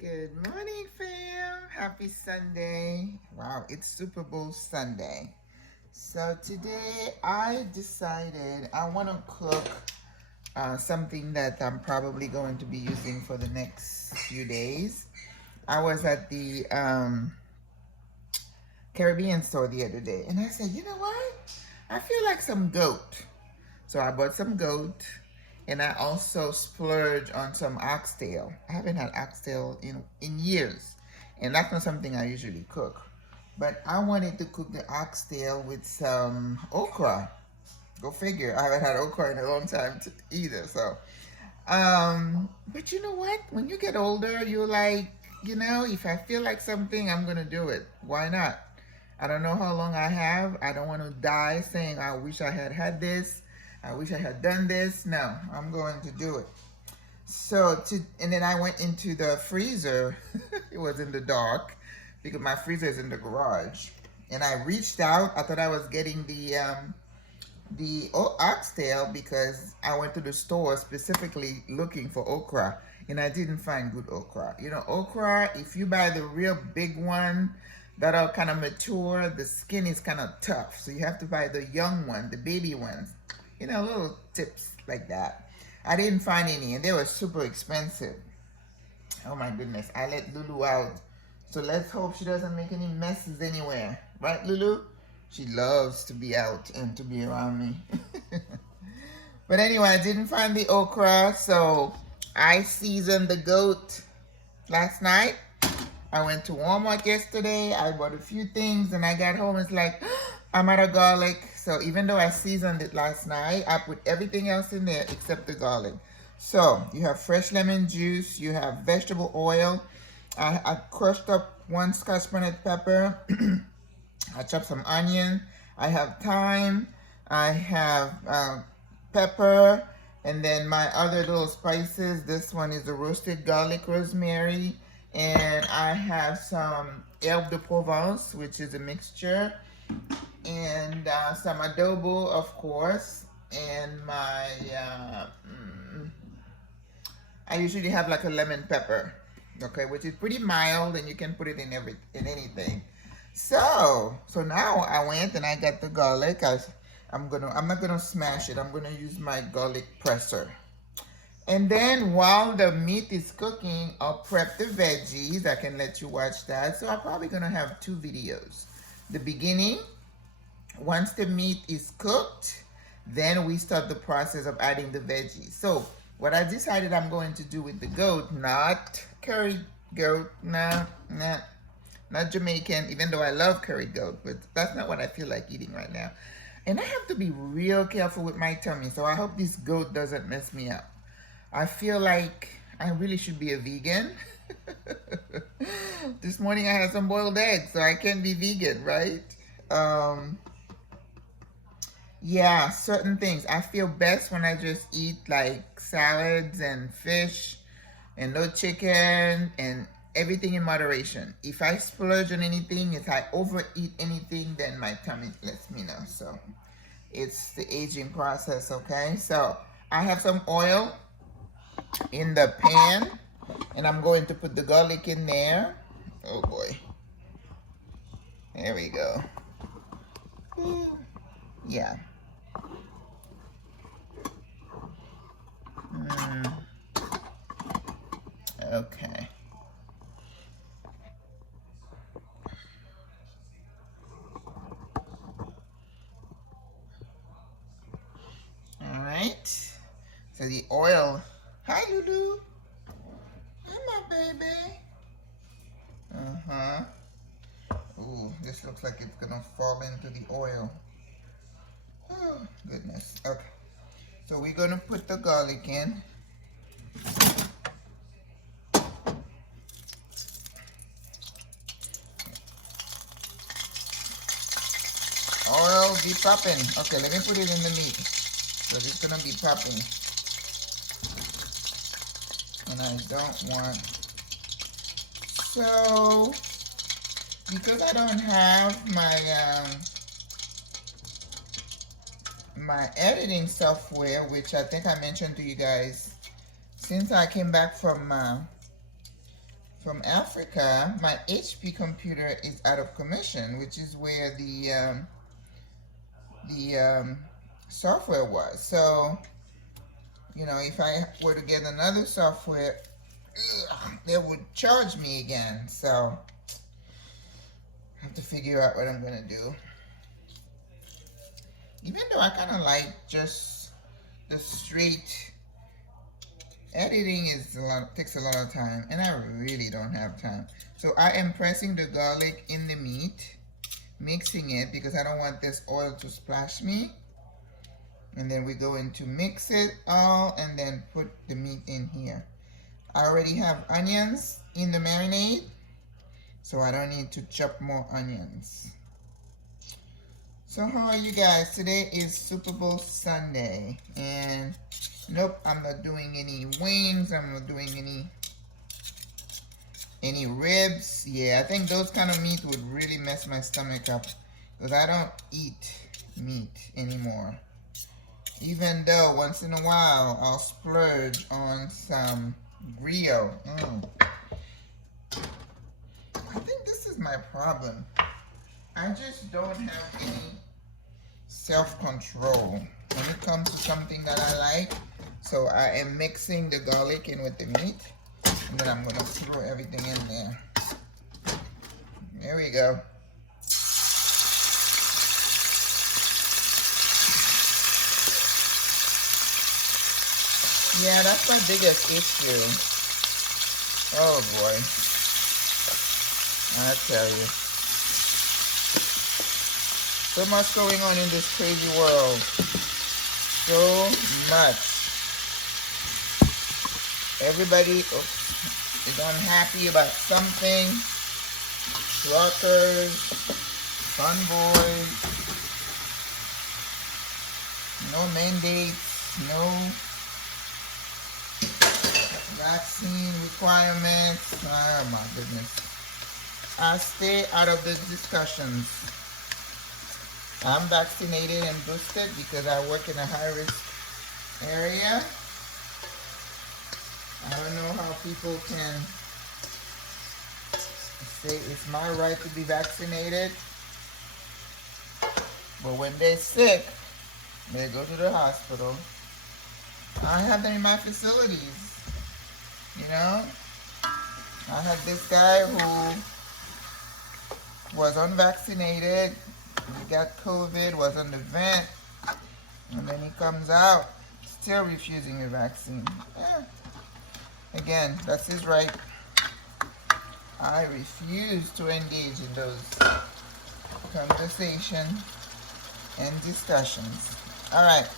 Good morning, fam. Happy Sunday. Wow, it's Super Bowl Sunday. So today I decided I want to cook something that I'm probably going to be using for the next few days. I was at the Caribbean store the other day and I said, you know what? I feel like some goat. So I bought some goat and I also splurged on some oxtail. I haven't had oxtail in years. And that's not something I usually cook. But I wanted to cook the oxtail with some okra. Go figure. I haven't had okra in a long time either. So, but you know what? When you get older, you're like, if I feel like something, I'm gonna do it. Why not? I don't know how long I have. I don't want to die saying I wish I had had this. I wish I had done this. No, I'm going to do it. And then I went into the freezer. It was in the dark because my freezer is in the garage. And I reached out. I thought I was getting the oxtail because I went to the store specifically looking for okra and I didn't find good okra. Okra, if you buy the real big one that are kind of mature, the skin is kind of tough. So you have to buy the young one, the baby ones. Little tips like that. I didn't find any and they were super expensive. Oh my goodness, I let Lulu out. So let's hope she doesn't make any messes anywhere. Right, Lulu? She loves to be out and to be around me. But anyway, I didn't find the okra, so I seasoned the goat last night. I went to Walmart yesterday. I bought a few things and I got home. It's like, I'm out of garlic. So even though I seasoned it last night, I put everything else in there except the garlic. So you have fresh lemon juice. You have vegetable oil. I crushed up one scotch bonnet pepper. I chopped some onion. I have thyme. I have pepper. And then my other little spices. This one is the roasted garlic rosemary. And I have some herbe de Provence, which is a mixture. And some adobo, of course. And I usually have like a lemon pepper. Okay, which is pretty mild and you can put it in anything. So now I went and I got the garlic. I'm not gonna smash it. I'm gonna use my garlic presser. And then while the meat is cooking, I'll prep the veggies. I can let you watch that. So I'm probably gonna have 2 videos. The beginning, once the meat is cooked, then we start the process of adding the veggies. So what I decided I'm going to do with the goat, not curry goat, not Jamaican, even though I love curry goat, but that's not what I feel like eating right now. And I have to be real careful with my tummy, so I hope this goat doesn't mess me up. I feel like I really should be a vegan. This morning I had some boiled eggs, so I can be vegan, right? Yeah, certain things. I feel best when I just eat like salads and fish and no chicken and everything in moderation. If I splurge on anything, if I overeat anything, then my tummy lets me know. So it's the aging process, okay? So I have some oil in the pan and I'm going to put the garlic in there. Oh boy. There we go. Yeah. Okay. All right. So the oil. Hi, Lulu. Hi, my baby. Uh-huh. Ooh, this looks like it's gonna fall into the oil. Oh, goodness. Okay. So we're gonna put the garlic in. Oil be popping. Okay, let me put it in the meat. So it's gonna be popping. And I don't want. So because I don't have my editing software, which I think I mentioned to you guys, since I came back from from Africa. My HP computer is out of commission, which is where the software was. So, you know, if I were to get another software, they would charge me again. So I have to figure out what I'm gonna do. Even though I kind of like just the straight editing takes a lot of time, and I really don't have time. So I am pressing the garlic in the meat, mixing it because I don't want this oil to splash me. And then we're going to mix it all and then put the meat in here. I already have onions in the marinade, so I don't need to chop more onions. So how are you guys? Today is Super Bowl Sunday, and nope, I'm not doing any wings. I'm not doing any ribs. Yeah, I think those kind of meat would really mess my stomach up because I don't eat meat anymore. Even though once in a while I'll splurge on some griot. I think this is my problem. I just don't have any self-control when it comes to something that I like. So I am mixing the garlic in with the meat, and then I'm gonna throw everything in there. There we go. Yeah, that's my biggest issue. Oh boy. I tell you. So much going on in this crazy world. So much. Everybody is unhappy about something. Truckers, convoys, no mandates, no vaccine requirements. Oh my goodness. I stay out of the discussions. I'm vaccinated and boosted because I work in a high-risk area. I don't know how people can say it's my right to be vaccinated, but when they're sick, they go to the hospital. I have them in my facilities. You know, I had this guy who was unvaccinated, he got COVID, was on the vent, and then he comes out still refusing the vaccine. Yeah. Again, that's his right. I refuse to engage in those conversations and discussions. All right.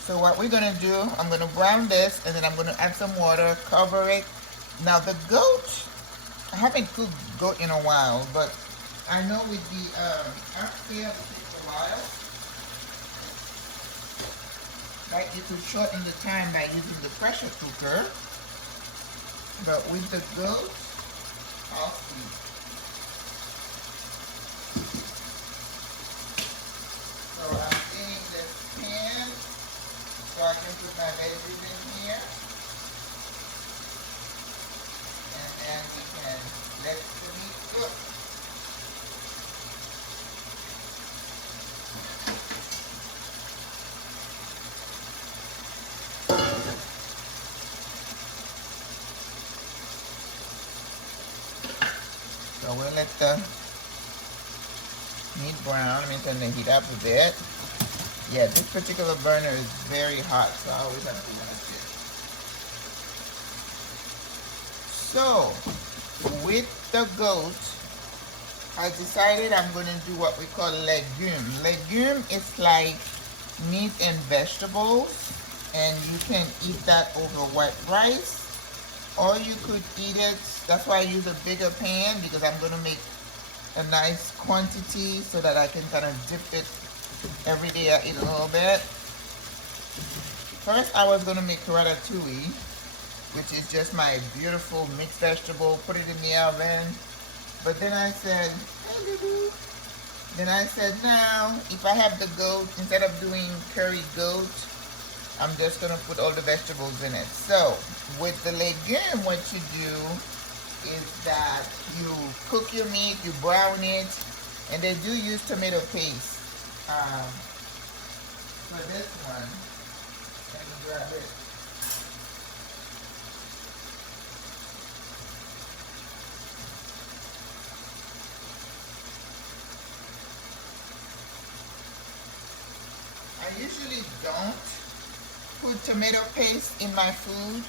So what we're going to do, I'm going to brown this, and then I'm going to add some water, cover it. Now the goat, I haven't cooked goat in a while, but I know with the oxtail it takes a while. Like it will shorten the time by using the pressure cooker. But with the goat, I'll see. So I'm cleaning this pan so I can put my veggies in here. And then we can let the meat cook. So we'll let the meat brown. Let me turn the heat up a bit. Yeah, this particular burner is very hot, so I always have to watch it. So, with the goat, I decided I'm going to do what we call legume. Legume is like meat and vegetables, and you can eat that over white rice, or you could eat it. That's why I use a bigger pan, because I'm going to make a nice quantity so that I can kind of dip it every day. I eat a little bit. First, I was going to make ratatouille, which is just my beautiful mixed vegetable. Put it in the oven. But then I said, now, if I have the goat, instead of doing curry goat, I'm just going to put all the vegetables in it. So, with the legume, what you do is that you cook your meat, you brown it, and they do use tomato paste. For this one, let me grab it. I usually don't put tomato paste in my food,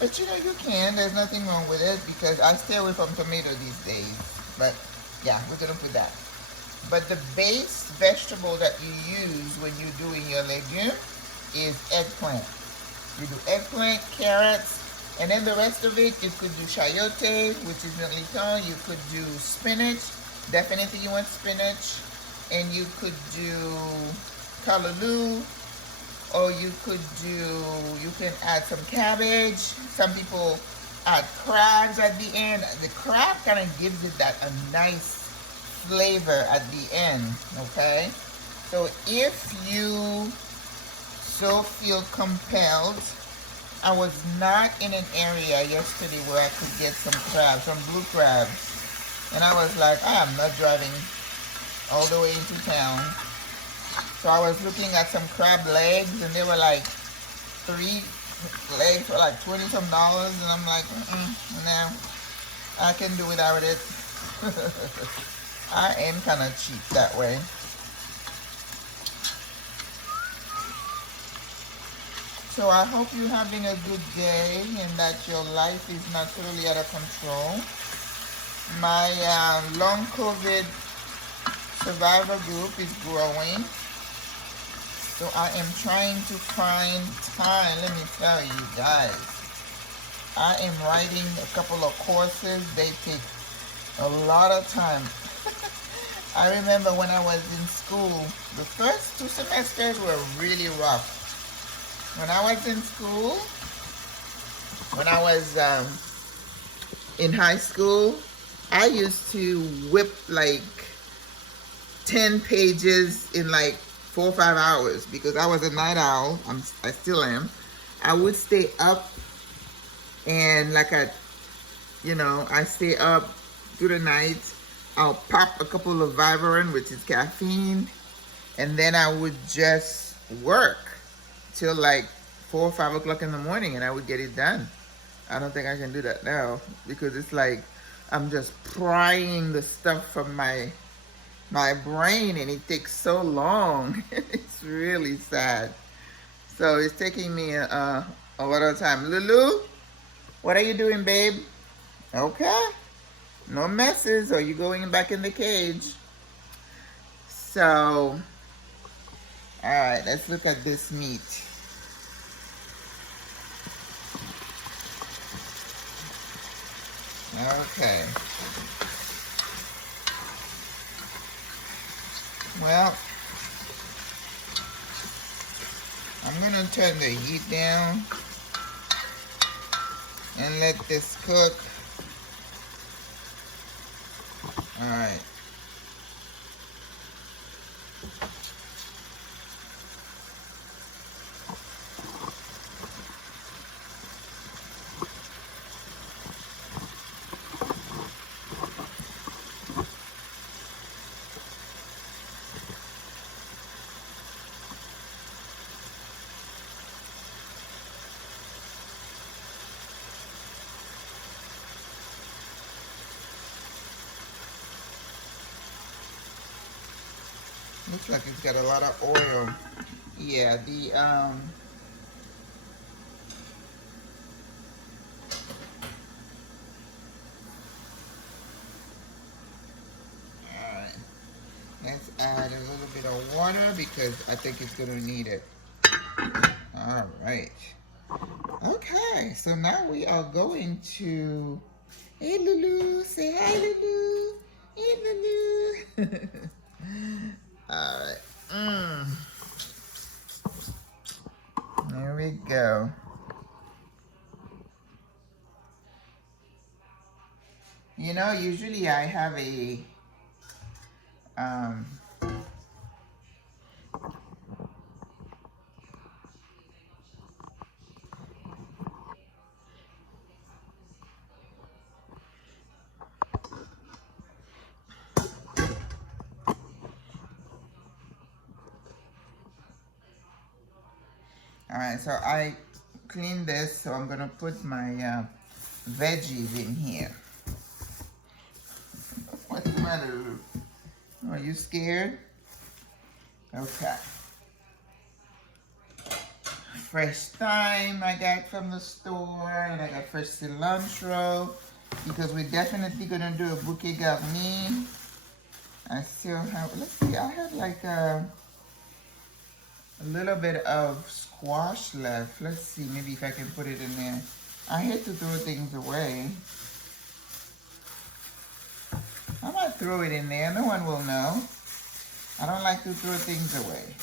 but you know you can. There's nothing wrong with it because I stay away from tomato these days. But yeah, we're gonna put that. But the base vegetable that you use when you're doing your legume is eggplant. You do eggplant, carrots, and then the rest of it, you could do chayote, which is milton. You could do spinach. Definitely you want spinach. And you could do callaloo, or you could do, you can add some cabbage. Some people add crabs at the end. The crab kind of gives it that a nice flavor at the end, okay? So if you so feel compelled, I was not in an area yesterday where I could get some crabs, some blue crabs, and I was like, I am not driving all the way into town. So I was looking at some crab legs, and they were like 3 legs for like $20 some, and I'm like, no, I can do without it. I am kind of cheap that way. So I hope you're having a good day and that your life is not totally out of control. My long COVID survivor group is growing. So I am trying to find time. Let me tell you guys, I am writing a couple of courses. They take a lot of time. I remember when I was in school, the first 2 semesters were really rough. When I was in school, when I was in high school, I used to whip like 10 pages in like 4 or 5 hours because I was a night owl. I still am. I would stay up and I stay up through the night. I'll pop a couple of Vivarin, which is caffeine, and then I would just work till like 4 or 5 o'clock in the morning, and I would get it done. I don't think I can do that now because it's like I'm just prying the stuff from my brain, and it takes so long. It's really sad. So it's taking me a lot of time. Lulu, what are you doing, babe? Okay. No messes, or you going back in the cage. So, all right, let's look at this meat. Okay. Well, I'm gonna turn the heat down and let this cook. All right. Looks like it's got a lot of oil. Yeah, alright. Let's add a little bit of water because I think it's gonna need it. Alright. Okay, so now we are going to, hey Lulu, say hi Lulu. Hey Lulu. Alright. There we go. You know, usually I have a All right, so I cleaned this, so I'm gonna put my veggies in here. What's the matter, Lou? Are you scared? Okay. Fresh thyme I got from the store, and I got fresh cilantro because we're definitely gonna do a bouquet garni. I still have, let's see, I have like a little bit of squash left. Let's see, maybe if I can put it in there. I hate to throw things away. I might throw it in there. No one will know. I don't like to throw things away.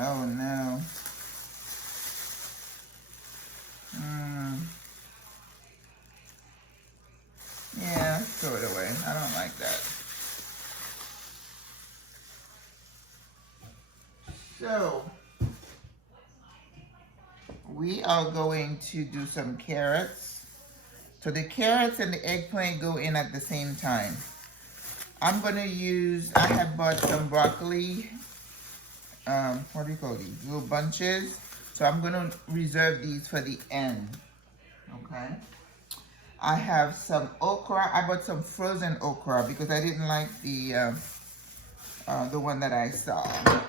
Oh no. Yeah, throw it away. I don't like that. So, we are going to do some carrots. So the carrots and the eggplant go in at the same time. I'm going to use, I have bought some broccoli, what do you call these? Little bunches. So I'm going to reserve these for the end. Okay. I have some okra. I bought some frozen okra because I didn't like the one that I saw.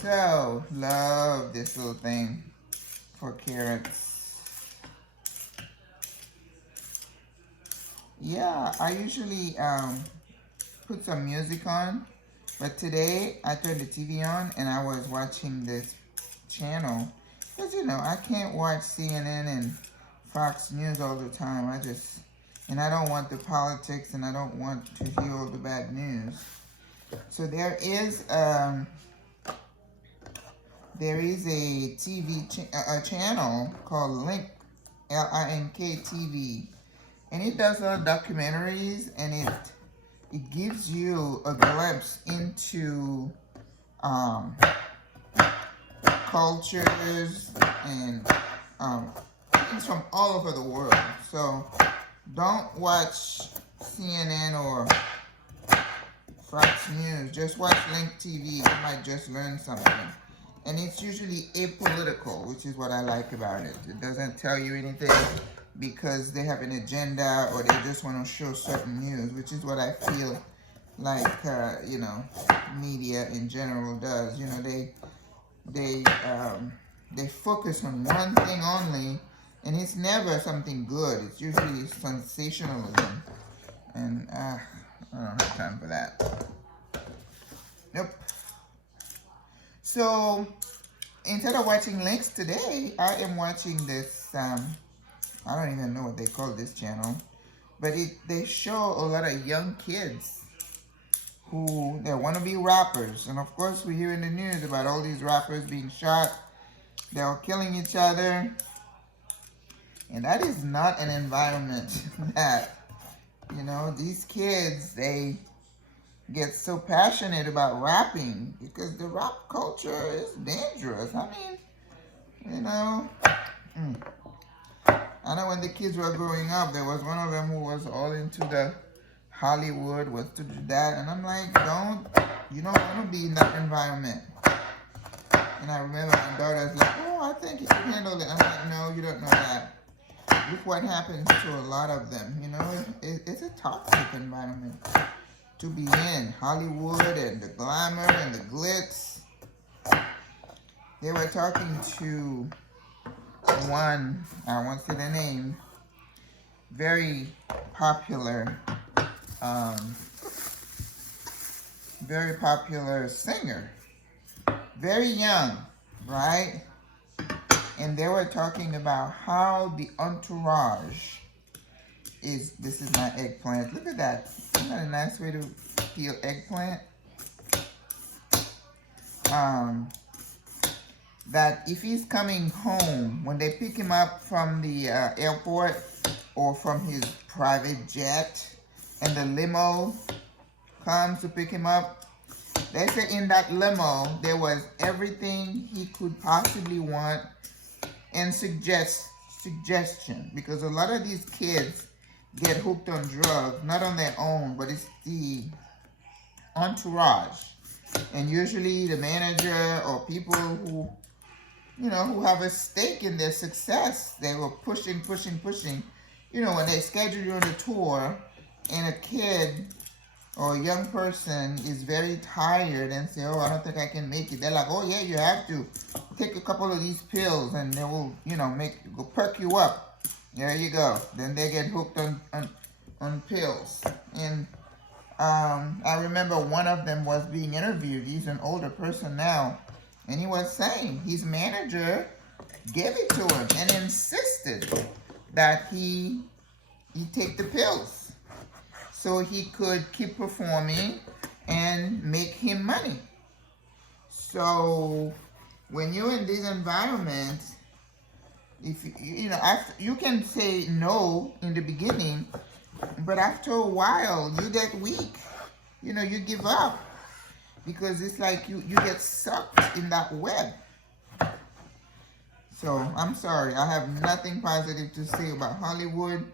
So, love this little thing for carrots. Yeah, I usually put some music on, but today I turned the TV on and I was watching this channel. Because, you know, I can't watch CNN and Fox News all the time. And I don't want the politics and I don't want to hear all the bad news. So there is a TV channel called Link, L-I-N-K TV. And it does a lot of documentaries, and it gives you a glimpse into cultures and things from all over the world. So don't watch CNN or Fox News. Just watch Link TV. You might just learn something. And it's usually apolitical, which is what I like about it. It doesn't tell you anything because they have an agenda or they just want to show certain news, which is what I feel like, you know, media in general does. You know, they focus on one thing only, and it's never something good. It's usually sensationalism, and I don't have time for that. Nope. So instead of watching Links today, I am watching this. I don't even know what they call this channel, but they show a lot of young kids who they want to be rappers, and of course we hear in the news about all these rappers being shot. They're all killing each other, and that is not an environment that, you know, these kids, they get so passionate about rapping because the rap culture is dangerous. I mean, you know, I know when the kids were growing up, there was one of them who was all into the Hollywood, was to do that, and I'm like, you don't want to be in that environment. And I remember my daughter's like, oh, I think you can handle it. I'm like, no, you don't know that. Look what happens to a lot of them, you know. It's a toxic environment to be in. Hollywood and the glamour and the glitz. They were talking to one, I won't say the name, very popular singer, very young, right? And they were talking about how the entourage is, this is my eggplant. Look at that. Isn't that a nice way to peel eggplant? That if he's coming home, when they pick him up from the airport or from his private jet, and the limo comes to pick him up, they say in that limo there was everything he could possibly want and suggestion, because a lot of these kids get hooked on drugs, not on their own, but it's the entourage And usually the manager or people who, who have a stake in their success, they were pushing, pushing, pushing. When they schedule you on a tour and a kid or a young person is very tired and say, oh, I don't think I can make it. They're like, oh yeah, you have to. Take a couple of these pills and they will, perk you up. There you go. Then they get hooked on pills. And I remember one of them was being interviewed. He's an older person now. And he was saying his manager gave it to him and insisted that he take the pills so he could keep performing and make him money. So when you're in this environment, if you can say no in the beginning, but after a while you get weak. You give up because it's like you get sucked in that web. So I'm sorry, I have nothing positive to say about Hollywood,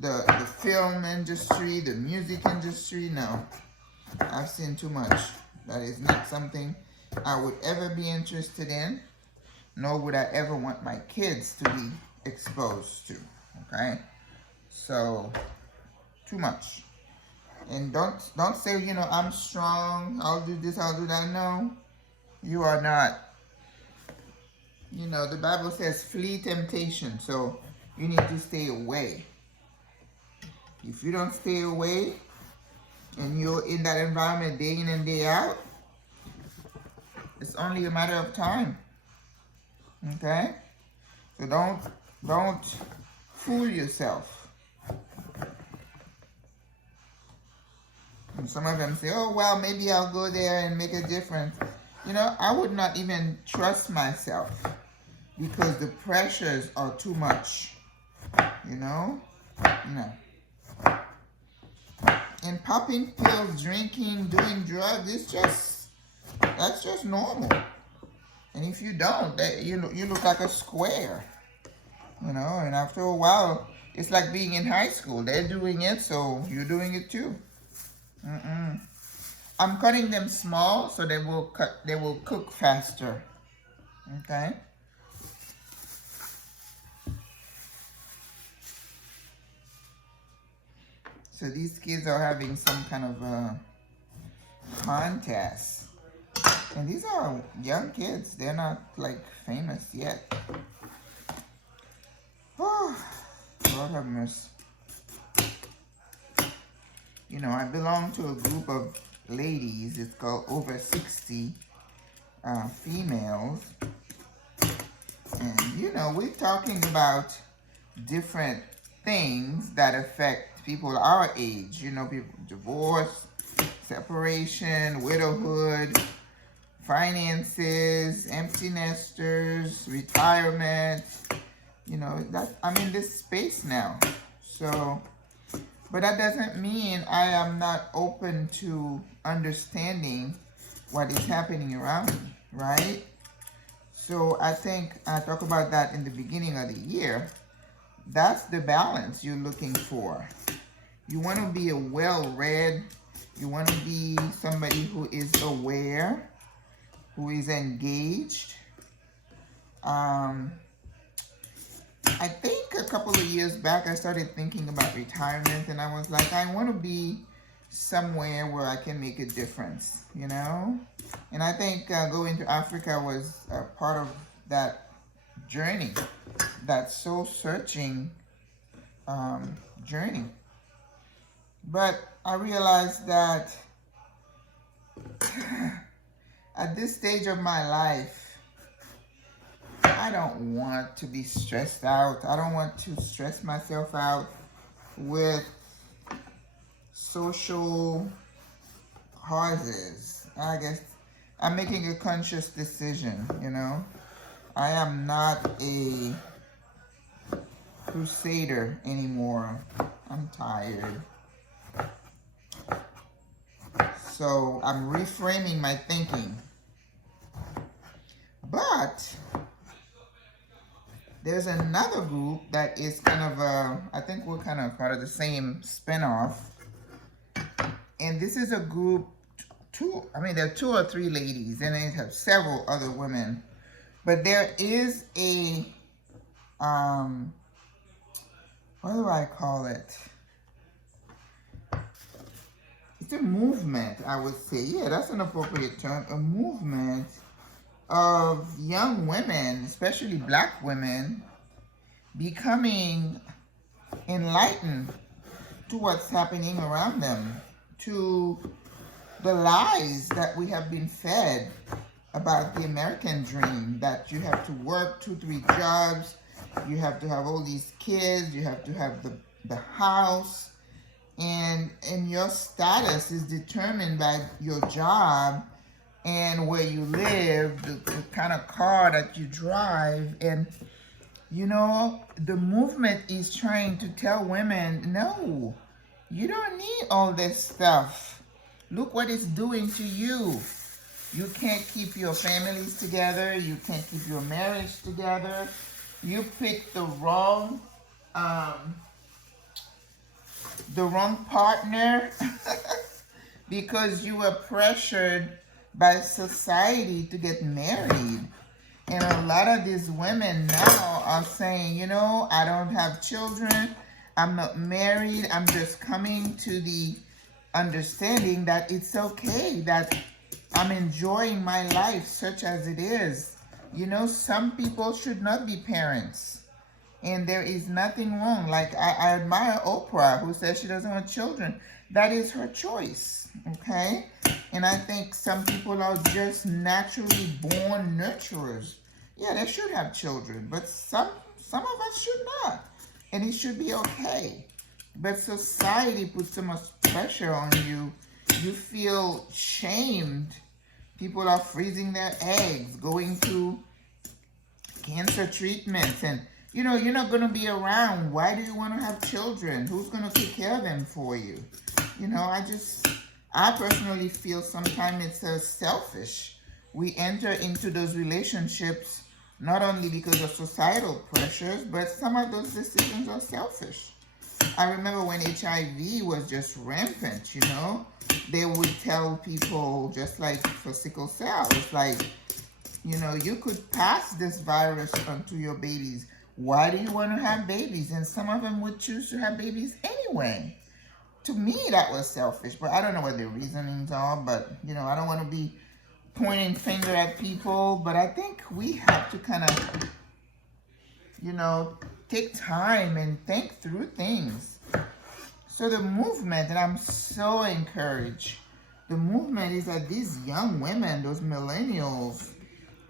the film industry, the music industry. No, I've seen too much. That is not something I would ever be interested in, nor would I ever want my kids to be exposed to. Okay, so too much. And don't say, I'm strong, I'll do this, I'll do that. No, you are not. The Bible says flee temptation, so you need to stay away. If you don't stay away and you're in that environment day in and day out, it's only a matter of time. Okay? So don't fool yourself. And some of them say, oh, well, maybe I'll go there and make a difference. I would not even trust myself because the pressures are too much. No. And popping pills, drinking, doing drugs, that's just normal. And if you don't, you look like a square. And after a while, it's like being in high school. They're doing it, so you're doing it too. I'm cutting them small so they will cook faster. Okay? So these kids are having some kind of a contest. And these are young kids. They're not like famous yet. Oh, Lord have mercy. I belong to a group of ladies. It's called Over 60 Females. And, we're talking about different things that affect people our age. People, divorce, separation, widowhood, finances, empty nesters, retirement. I'm in this space now. So, but that doesn't mean I am not open to understanding what is happening around me, right? So I think I talk about that in the beginning of the year. That's the balance you're looking for. You want to be a well-read. You want to be somebody who is aware, who is engaged. I think a couple of years back, I started thinking about retirement, and I was like, I want to be somewhere where I can make a difference, And I think going to Africa was a part of that journey, that soul-searching journey. But I realized that at this stage of my life, I don't want to be stressed out. I don't want to stress myself out with social causes. I guess I'm making a conscious decision, I am not a crusader anymore. I'm tired. So I'm reframing my thinking. But there's another group that is kind of I think we're kind of part of the same spinoff. And this is a group there are 2 or 3 ladies, and they have several other women. But there is a, what do I call it? It's a movement, I would say. Yeah, that's an appropriate term. A movement of young women, especially black women, becoming enlightened to what's happening around them, to the lies that we have been fed about the American dream, that you have to work 2, 3 jobs, you have to have all these kids, you have to have the house, and your status is determined by your job and where you live, the kind of car that you drive. And you know, the movement is trying to tell women, no, you don't need all this stuff. Look what it's doing to you. You can't keep your families together. You can't keep your marriage together. You picked the wrong partner because you were pressured by society to get married. And a lot of these women now are saying, you know, I don't have children, I'm not married, I'm just coming to the understanding that it's okay, that I'm enjoying my life such as it is. You know, some people should not be parents, and there is nothing wrong. Like, I admire Oprah, who says she doesn't want children. That is her choice, okay? And I think some people are just naturally born nurturers. Yeah, they should have children, but some of us should not, and it should be okay. But society puts so much pressure on you. You feel shamed. People are freezing their eggs, going through cancer treatments, and you know, you're not going to be around. Why do you want to have children? Who's going to take care of them for you? You know, I personally feel sometimes it's selfish. We enter into those relationships not only because of societal pressures, but some of those decisions are selfish. I remember when HIV was just rampant, you know, they would tell people, just like for sickle cell, it's like, you know, you could pass this virus onto your babies. Why do you want to have babies? And some of them would choose to have babies anyway. To me, that was selfish, but I don't know what their reasonings are. But, you know, I don't want to be pointing finger at people, but I think we have to kind of, you know, take time and think through things. So the movement, and I'm so encouraged, the movement is that these young women, those millennials,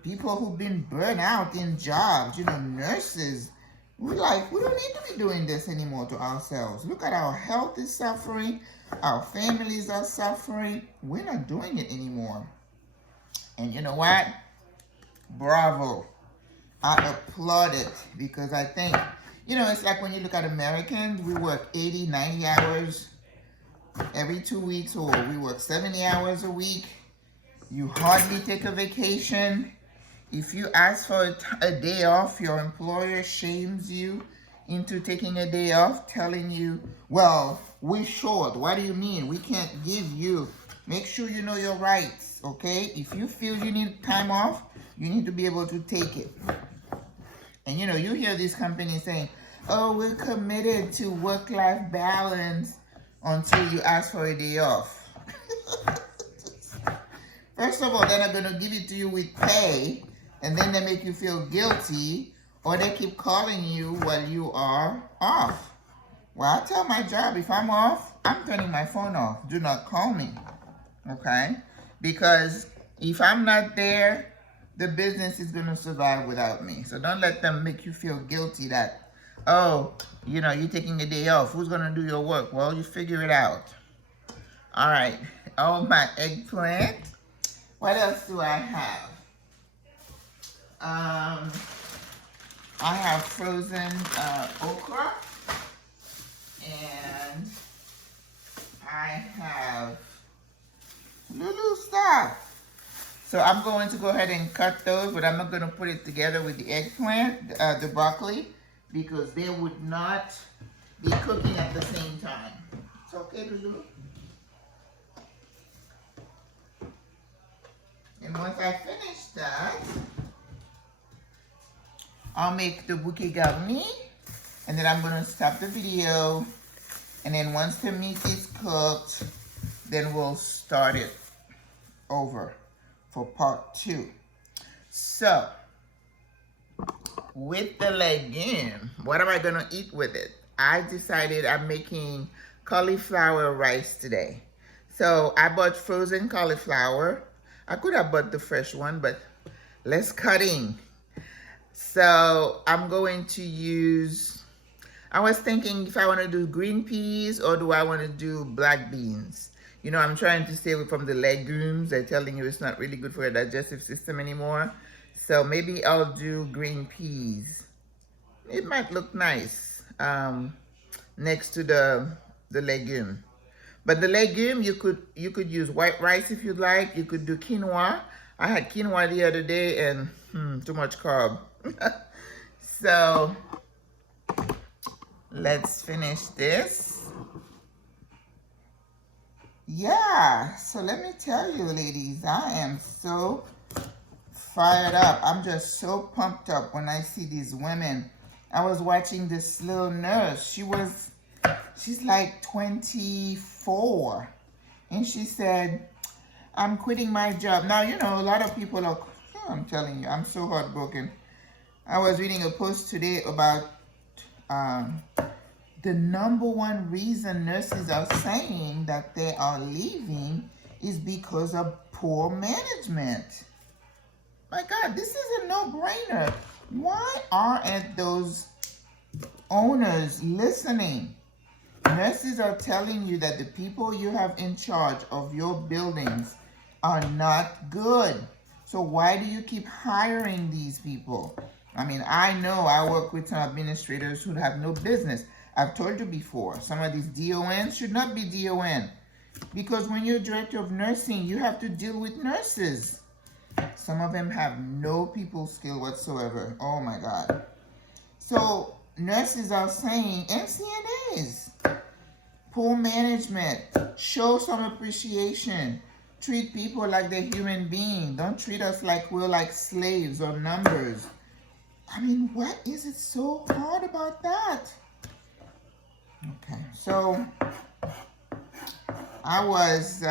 people who've been burnt out in jobs, you know, nurses, we don't need to be doing this anymore to ourselves. Look at our health is suffering, our families are suffering. We're not doing it anymore. And you know what? Bravo. I applaud it, because I think, you know, it's like when you look at Americans, we work 80, 90 hours every 2 weeks, or we work 70 hours a week. You hardly take a vacation. If you ask for a day off, your employer shames you into taking a day off, telling you, well, we're short. What do you mean? We can't give you. Make sure you know your rights, okay? If you feel you need time off, you need to be able to take it. And you know, you hear these companies saying, oh, we're committed to work-life balance until you ask for a day off. First of all, they're not going to give it to you with pay, and then they make you feel guilty, or they keep calling you while you are off. Well, I tell my job, if I'm off, I'm turning my phone off. Do not call me, okay? Because if I'm not there, the business is going to survive without me. So don't let them make you feel guilty that, oh, you know, you're taking a day off. Who's going to do your work? Well, you figure it out. All right. Oh, my eggplant. What else do I have? I have frozen okra, and I have little stuff. So I'm going to go ahead and cut those, but I'm not going to put it together with the eggplant, the broccoli, because they would not be cooking at the same time. It's okay, Lulu? And once I finish that, I'll make the bouquet garni. And then I'm gonna stop the video. And then once the meat is cooked, then we'll start it over for part 2. So, with the legume, what am I gonna eat with it? I decided I'm making cauliflower rice today. So I bought frozen cauliflower. I could have bought the fresh one, but less cutting. So I'm going to use, I was thinking if I want to do green peas or do I want to do black beans. You know, I'm trying to stay away from the legumes. They're telling you it's not really good for your digestive system anymore. So maybe I'll do green peas. It might look nice next to the legume. But the legume, you could use white rice if you'd like. You could do quinoa. I had quinoa the other day and too much carb. So let's finish this. Yeah, so let me tell you, ladies, I am so fired up. I'm just so pumped up when I see these women. I was watching this little nurse. She's like 24. And she said, I'm quitting my job. Now, you know, a lot of people are, I'm telling you, I'm so heartbroken. I was reading a post today about the #1 reason nurses are saying that they are leaving is because of poor management. My God, this is a no-brainer. Why aren't those owners listening? Nurses are telling you that the people you have in charge of your buildings are not good. So why do you keep hiring these people? I mean, I know I work with some administrators who have no business. I've told you before, some of these DONs should not be DON. Because when you're director of nursing, you have to deal with nurses. Some of them have no people skill whatsoever. Oh my God. So nurses are saying, and CNAs, poor management, show some appreciation. Treat people like they're human beings. Don't treat us like we're like slaves or numbers. I mean, what is it so hard about that? Okay, so I was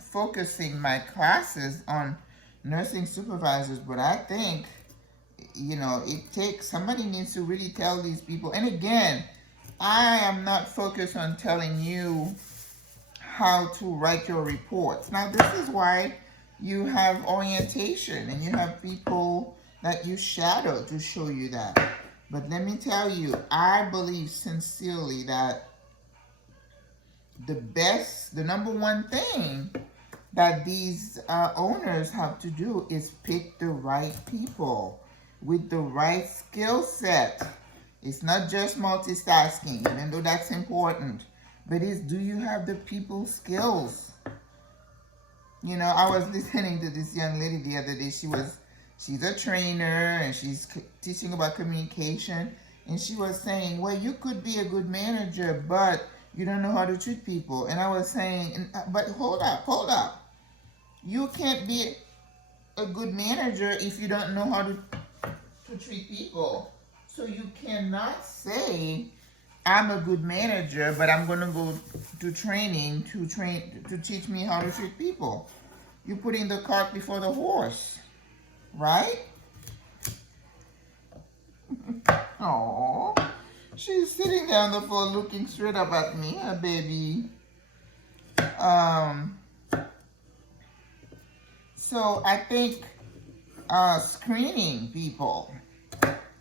focusing my classes on nursing supervisors, but I think, you know, it takes, somebody needs to really tell these people. And again, I am not focused on telling you how to write your reports. Now, this is why you have orientation and you have people that you shadow to show you that. But let me tell you, I believe sincerely that the #1 thing that these owners have to do is pick the right people with the right skill set. It's not just multitasking, even though that's important, but it's, do you have the people skills? You know, I was listening to this young lady the other day. She's a trainer and she's teaching about communication. And she was saying, well, you could be a good manager, but you don't know how to treat people. And I was saying, but hold up. You can't be a good manager if you don't know how to treat people. So you cannot say, I'm a good manager, but I'm going to go to training to teach me how to treat people. You're putting the cart before the horse, right? Oh, she's sitting there on the floor looking straight up at me, a baby. So I think screening people,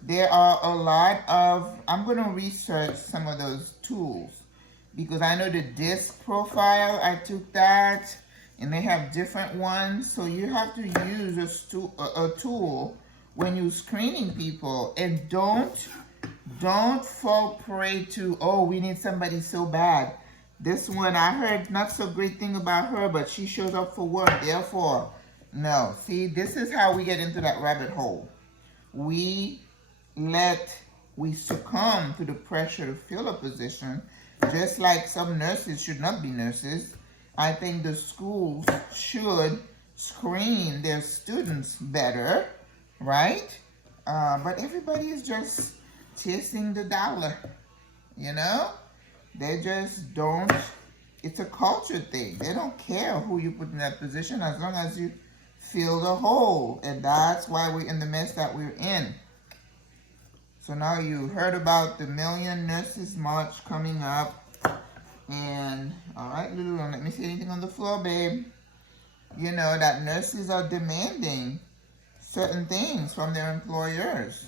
there are a lot of, I'm going to research some of those tools because I know the disc profile, I took that and they have different ones. So you have to use a tool when you're screening people, and don't fall prey to, oh, we need somebody so bad. This one, I heard not so great thing about her, but she shows up for work, therefore, no. See, this is how we get into that rabbit hole. We succumb to the pressure to fill a position, just like some nurses should not be nurses. I think the schools should screen their students better, right? But everybody is just chasing the dollar, you know? They just don't, it's a culture thing. They don't care who you put in that position as long as you fill the hole. And that's why we're in the mess that we're in. So now you heard about the Million Nurses March coming up. And, all right, Lulu, don't let me see anything on the floor, babe. You know that nurses are demanding certain things from their employers.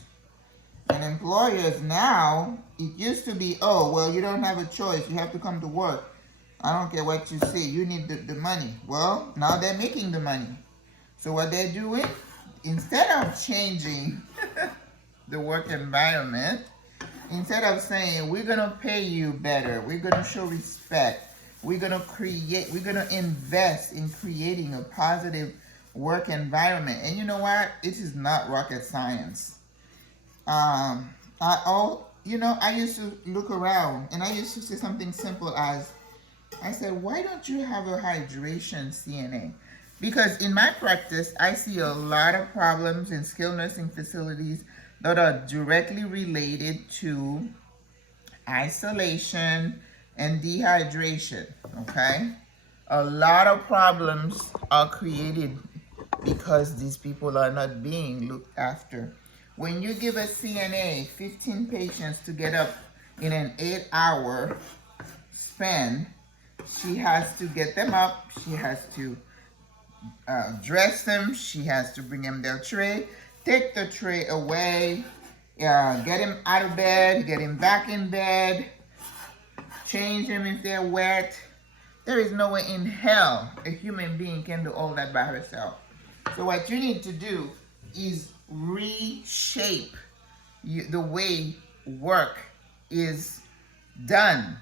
And employers now, it used to be, oh, well, you don't have a choice. You have to come to work. I don't care what you say. You need the money. Well, now they're making the money. So what they're doing, instead of changing the work environment, instead of saying, we're going to pay you better, we're going to show respect, we're going to invest in creating a positive work environment. And you know what? It is not rocket science. I used to look around and I used to say something simple as, I said, why don't you have a hydration CNA? Because in my practice, I see a lot of problems in skilled nursing facilities that are directly related to isolation and dehydration, okay? A lot of problems are created because these people are not being looked after. When you give a CNA 15 patients to get up in an 8-hour span, she has to get them up, she has to dress them, she has to bring them their tray, take the tray away, get him out of bed, get him back in bed, change them if they're wet. There is no way in hell a human being can do all that by herself. So what you need to do is reshape the way work is done.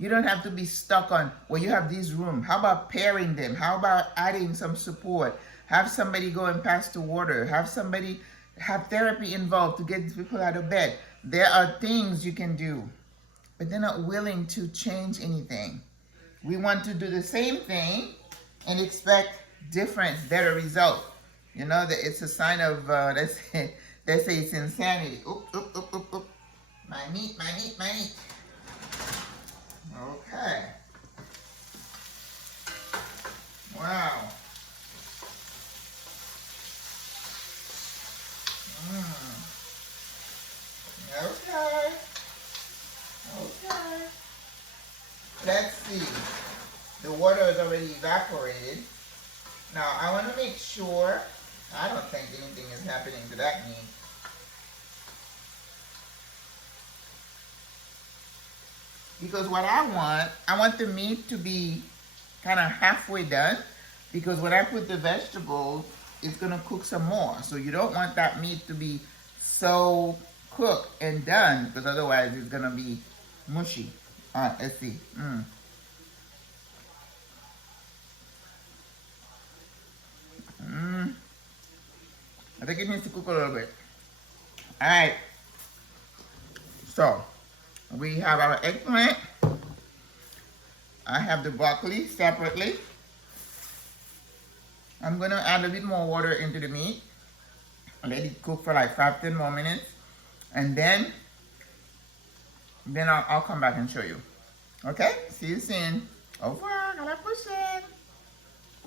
You don't have to be stuck on, well, you have this room. How about pairing them? How about adding some support? Have somebody go and pass the water. Have somebody have therapy involved to get these people out of bed. There are things you can do, but they're not willing to change anything. We want to do the same thing and expect different, better results. You know, that it's a sign of, they say it's insanity. Oop, oop, oop, oop, oop. My meat, my meat, my meat. Okay. Wow. Okay. Okay. Let's see. The water is already evaporated. Now, I want to make sure, I don't think anything is happening to that meat. Because what I want the meat to be kind of halfway done. Because when I put the vegetables, it's going to cook some more. So you don't want that meat to be so cooked and done, because otherwise it's going to be mushy. Let's see. I think it needs to cook a little bit. All right. So, we have our eggplant. I have the broccoli separately. I'm going to add a bit more water into the meat. Let it cook for like 5-10 more minutes. And then I'll come back and show you. Okay? See you soon. Au revoir. À la prochaine.